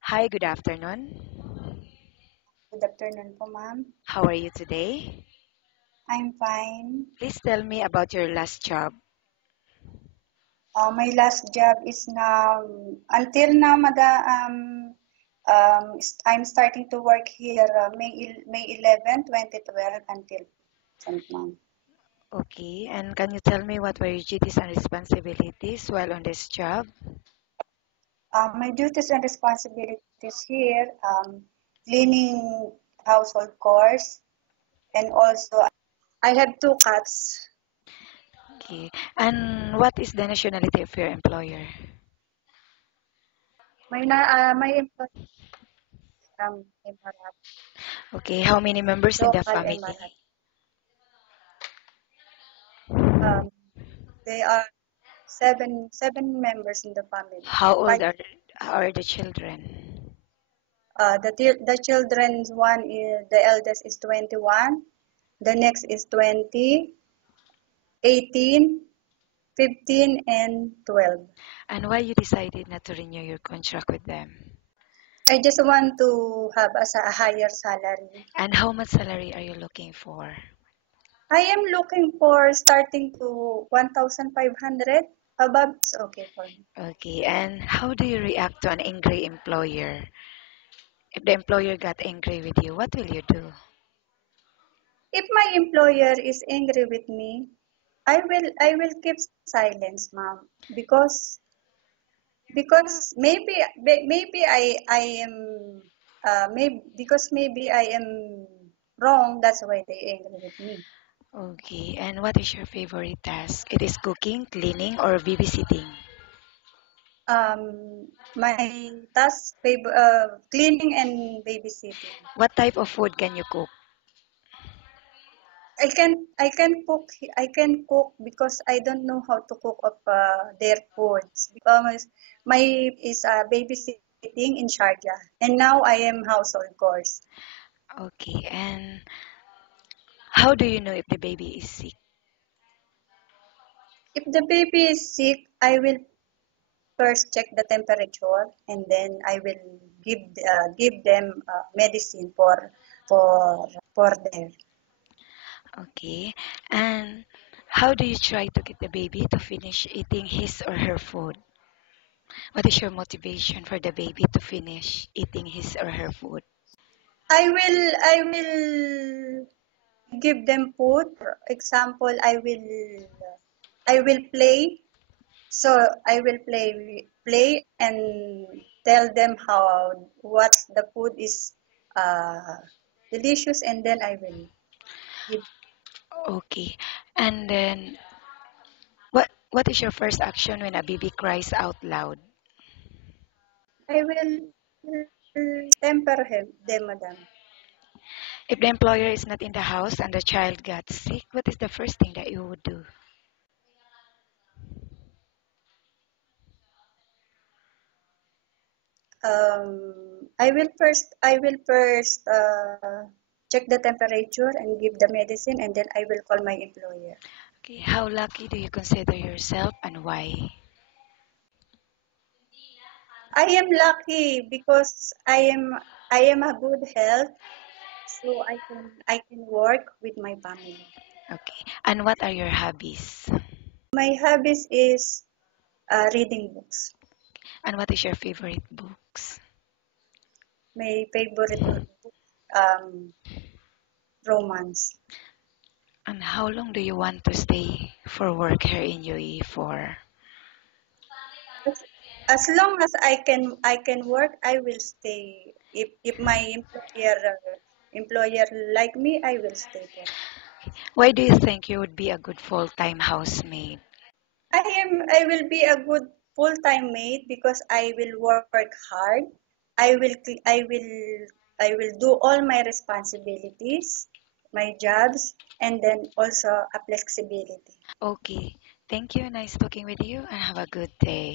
Hi, good afternoon. Good afternoon po, ma'am. How are you today? I'm fine. Please tell me about your last job. My last job is now, until now, I'm starting to work here May 11, 2012 until present, ma'am. Okay, and can you tell me what were your duties and responsibilities while on this job? My duties and responsibilities here, cleaning household chores, and also I have two cats. Okay, and what is the nationality of your employer? My employee from Emirates, Okay, how many members in the local family? Emirates. Um, they are seven members in the family. How old Five. are the children? The children's one is the eldest is 21, the next is 20, 18, 15, and 12. And why you decided not to renew your contract with them? I just want to have a higher salary. And how much salary are you looking for? I am looking for starting to 1,500 above is okay for me. Okay, and how do you react to an angry employer? If the employer got angry with you, what will you do? If my employer is angry with me, I will keep silence, ma'am, because maybe I am maybe because maybe I am wrong. That's why they angry with me. Okay, and what is your favorite task? It is cooking, cleaning, or babysitting? My task favor cleaning and babysitting. What type of food can you cook? I can cook because I don't know how to cook of their foods because my is babysitting in Sharjah and now I am household chores. Okay, and how do you know if the baby is sick? If the baby is sick, I will first check the temperature and then I will give them medicine for their. Okay, and how do you try to get the baby to finish eating his or her food? What is your motivation for the baby to finish eating his or her food? I will give them food. For example, I will play. So I will play and tell them how what the food is uh, delicious, and then I will give. Okay, and then what is your first action when a baby cries out loud? I will temper him, them, madam. If the employer is not in the house and the child got sick, what is the first thing that you would do? I will first check the temperature and give the medicine, and then I will call my employer. Okay, how lucky do you consider yourself and why? I am lucky because I am a good health, so I can work with my family. Okay, and what are your hobbies? My hobbies is reading books. And what is your favorite books? My favorite book, um, romance. And how long do you want to stay for work here in UAE for? As, as long as I can work, I will stay. If my employer like me, I will stay for. Why do you think you would be a good full-time housemaid? I will be a good full-time maid because I will work hard. I will cl- I will do all my responsibilities, my jobs, and then also a flexibility. Okay, thank you. Nice talking with you and have a good day.